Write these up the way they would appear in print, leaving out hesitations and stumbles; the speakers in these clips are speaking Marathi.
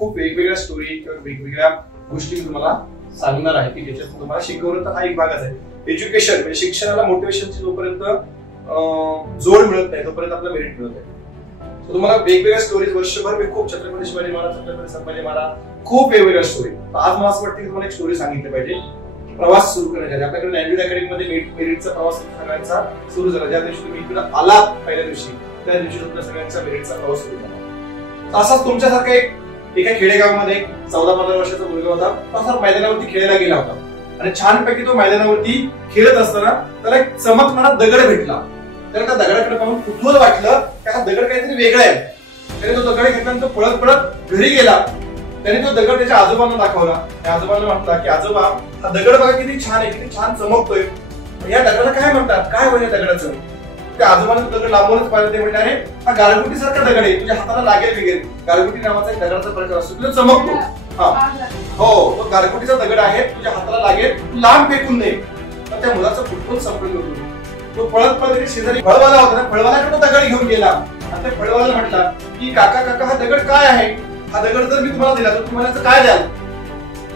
खूप वेगवेगळ्या स्टोरी किंवा वेगवेगळ्या गोष्टी मी तुम्हाला सांगणार आहे की ज्याच्यात तुम्हाला शिकवलं. तर हा एक भागच आहे. एज्युकेशन म्हणजे शिक्षणाला मोटिवेशनची जोपर्यंत जोड मिळत नाही तोपर्यंत आपल्याला मेरिट मिळत नाही. तुम्हाला वेगवेगळ्या स्टोरीज वर्षभर मी खूप छत्रपती शिवाजी महाराज, छत्रपती संभाजी महाराज, खूप वेगवेगळ्या स्टोरी. आज मला असं वाटतं की तुम्हाला एक स्टोरी सांगितली पाहिजे प्रवास सुरू करण्यासाठी. आपल्याकडे लँग्वेज अकॅडमीमध्ये मेरिटचा प्रवास सगळ्यांचा सुरू झाला. ज्या दिवशी तुम्ही इकडे आलात पहिल्या दिवशी त्या दिवशी तुमच्या सगळ्यांचा मेरिटचा प्रवास सुरू झाला. असाच तुमच्यासारखा एका खेडेगावामध्ये 14-15 वर्षाचा मुलगा होता. तो असा मैदानावरती खेळायला गेला होता आणि छानपैकी तो मैदानावरती खेळत असताना त्याला एक चमकणारा दगड भेटला. त्याला त्या दगडाकडे पाहून कुतूहल वाटलं की हा दगड काहीतरी वेगळा आहे. त्याने तो दगड घेतला आणि तो पळत पळत घरी गेला. त्याने तो दगड त्याच्या आजोबांना दाखवला. त्या आजोबांना म्हटला की आजोबा, हा दगड बघा किती छान आहे, किती छान चमकतोय. या दगडाला काय म्हणतात, काय होईल दगडाचं? त्या आजोबांना तो दगड लांबूनच पाहिलं. ते म्हणाले, हा गारगुटी सारखा दगड आहे, तुझ्या हाताला लागेल वगैरे. गारगुटी नावाचा एक दगडाचा प्रकार असतो, तुला चमकतो. हो, तो गारगुटीचा दगड आहे, तुझ्या हाताला लागेल, लांब फेकून दे. तर त्या मुलाचं फुटबॉल संपलं होतं. तो पळत पळत शेजारी फळवाला होता ना, फळवाल्याकडे तो दगड घेऊन गेला आणि त्या फळवाला म्हटला की काका काका, हा दगड काय आहे? हा दगड जर मी तुम्हाला दिला तर तुम्हाला काय द्याल?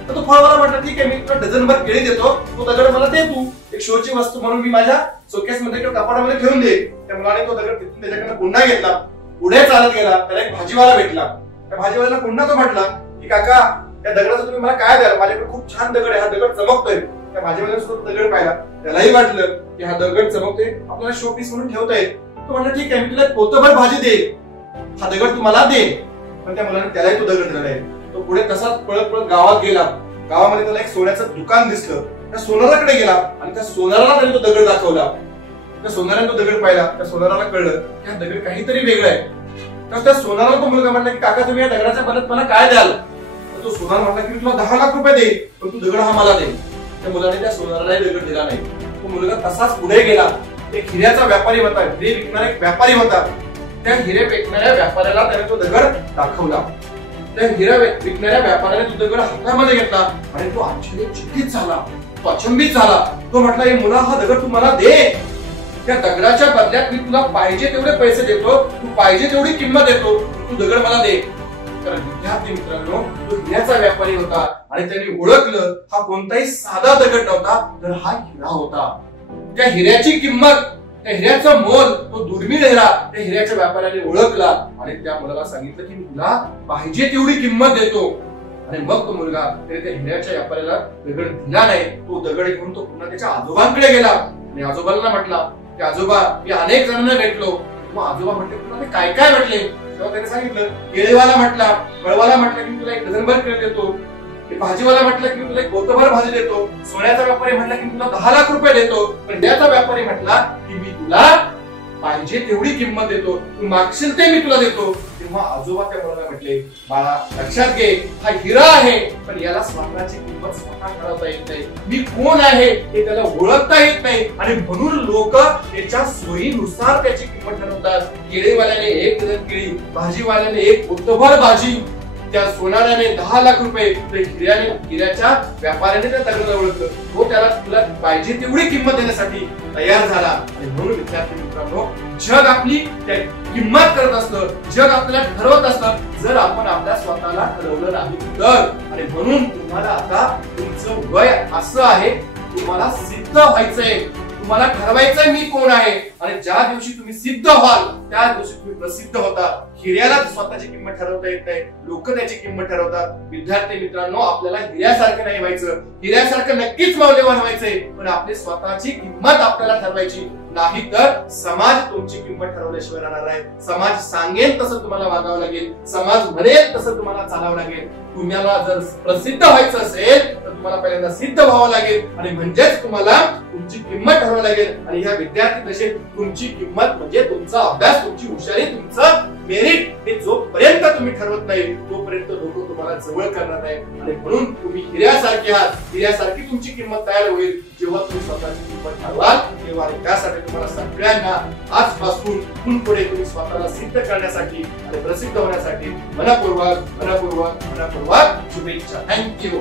तर तो फळवाला म्हटला, ठीक आहे, मी तुला डझनभर केळी देतो, तो दगड मला दे, तू एक शोची वस्तू म्हणून मी माझ्या शोकेस मध्ये किंवा कपाटामध्ये ठेवून दे. त्या मुलाने तो दगड तिथून त्याच्याकडे पुन्हा घेतला, पुढे चालत गेला. त्याला एक भाजीवाला भेटला. त्या भाजीवाल्याला पुन्हा तो म्हटला की काका, या दगडाचं तुम्ही मला काय द्याल? माझ्याकडे खूप छान दगड आहे, हा दगड चमकतोय. त्या भाजीवाल्याने सुद्धा दगड पाहिला. त्यालाही वाटलं की हा दगड चमकतोय, आपल्याला शो पीस म्हणून ठेवता येईल. तो म्हणला, ठीक आहे, मी तुला पोतभर भाजी देईल, हा दगड तू मला दे. पण त्या मुलाने त्यालाही तो दगड दिला आहे. तो पुढे तसाच पळत पळत गावात गेला. गावामध्ये त्याला एक सोन्याचं दुकान दिसलं. त्या सोनाराकडे गेला आणि त्या सोनाराला त्याने तो दगड दाखवला. त्या सोनाराने तो दगड पाहिला. त्या सोनाराला कळलं की हा दगड काहीतरी वेगळा आहे. तर त्या सोनाराला तो मुलगा म्हणला की काका, तुम्ही या दगडाच्या बदल्यात मला काय द्याल? तर तो सोनार म्हणला की मी तुला 10 लाख रुपये देईल, पण तू दगड हा मला दे. त्या मुलाने त्या सोनाराला दगड दिला नाही. तो मुलगा तसाच पुढे गेला. एक हिऱ्याचा व्यापारी होता, हिरे विकणारा एक व्यापारी होता. त्या हिरे विकणाऱ्या व्यापाऱ्याला त्याने तो दगड दाखवला. त्या हिरा विकणाऱ्या व्यापाऱ्याने तो दगड हातामध्ये घेतला आणि तो आश्चर्यचकित झाला, तो अचंबित झाला. तो म्हटला, हे मुला, हा दगड तू मला दे. त्या दगडाच्या बदल्यात मी तुला पाहिजे तेवढे पैसे देतो, तू पाहिजे तेवढी किंमत देतो, तू दगड मला दे. तर विद्यार्थी मित्रांनो, तो हिऱ्याचा व्यापारी होता आणि त्यांनी ओळखलं हा कोणताही साधा दगड नव्हता, तर हा हिरा होता. त्या हिऱ्याची किंमत, त्या हिऱ्याचा मोल, तो दुर्मिळ हिरा त्या हिऱ्याच्या व्यापाऱ्याने ओळखला आणि त्या मुलाला सांगितलं की मी तुला पाहिजे तेवढी किंमत देतो. आणि मग तो मुलगा त्या हिऱ्याच्या व्यापाऱ्याला दगड दिला नाही. तो दगड घेऊन तो पुन्हा त्याच्या आजोबांकडे गेला आणि आजोबांना म्हटला की आजोबा, मी अनेक जणांना भेटलो. मग आजोबा म्हटले, तुला काय काय म्हटले? तेव्हा त्याने सांगितलं, केळीवाला म्हटला, फळवाला म्हटला की मी तुला 1 डझनभर केळी देतो, भाजीवाला म्हटलं की मी तुला 1 पोतभर भाजी देतो, सोन्याचा व्यापारी म्हटला की मी तुला 10 लाख रुपये देतो, पण त्याचा व्यापारी म्हटला की मी तुला पाहिजे तेवढी किंमत देतो, तू मागशील ते मी तुला देतो. तेव्हा आजोबा त्या मुलाला म्हटले, बाळा, लक्षात घे, हा हिरा आहे, पण याला स्वतःची किंमत स्वतः ठरवता येत नाही. मी कोण आहे हे त्याला ओळखता येत नाही आणि म्हणून लोक त्याच्या सोयीनुसार त्याची किंमत ठरवतात. केळीवाल्याने 1 डझन केळी, भाजीवाल्याने 1 पोतभर भाजी, त्या सोनाराने 10 लाख रुपये, तर हिऱ्याच्या व्यापाऱ्याने त्या दगडाला ओळखलं. तो त्याला तुला पाहिजे तेवढी किंमत देण्यासाठी तयार झाला. आणि म्हणून विद्यार्थी मित्रांनो, जग आपली किंमत करत असतं, जग आपल्याला ठरवत असतं, जर आपण आपल्या स्वतःला ठरवलं नाही तर. आणि म्हणून तुम्हाला आता तुमचं वय असं आहे, तुम्हाला सिद्ध व्हायचंय, तुम्हाला ठरवायचंय मी कोण आहे. आणि ज्या दिवशी तुम्ही सिद्ध व्हाल त्या दिवशी तुम्ही प्रसिद्ध होता. हिऱ्याला स्वतःची किंमत ठरवता येत नाही, लोक त्याची किंमत ठरवतात. विद्यार्थी मित्रांनो, आपल्याला हिऱ्यासारखं नाही व्हायचं, हिऱ्यासारखं नक्कीच मौल्यवान व्हायचंय, पण आपली स्वतःची किंमत आपल्याला ठरवायची नाही. तर समाज तुमची किंमत ठरवल्याशिवाय राहणार आहे. समाज सांगेल तसं तुम्हाला वागावं लागेल, समाज म्हणेल तसं तुम्हाला चालावं लागेल. तुम्हाला जर प्रसिद्ध व्हायचं असेल तर तुम्हाला पहिल्यांदा सिद्ध व्हावं लागेल आणि म्हणजेच तुम्हाला तुमची किंमत ठरवावी लागेल. आणि ह्या विद्यार्थी दशेत तुमची किंमत म्हणजे तुमचा अभ्यास, तुमची हुशारी, तुमचं मेरिट हे जोपर्यंत तुम्ही ठरवत नाही तोपर्यंत लोक तुम्हाला जवळ करणार नाही. आणि म्हणून तुम्ही हिऱ्यासारखे आहात, हिऱ्यासारखी तुमची किंमत तयार होईल जेव्हा तुम्ही स्वतःची किंमत ठरवाल तेव्हा. त्यासाठी तुम्हाला सगळ्यांना आजपासून पुढे तुम्ही स्वतःला सिद्ध करण्यासाठी आणि प्रसिद्ध होण्यासाठी मनपूर्वक शुभेच्छा. थँक्यू.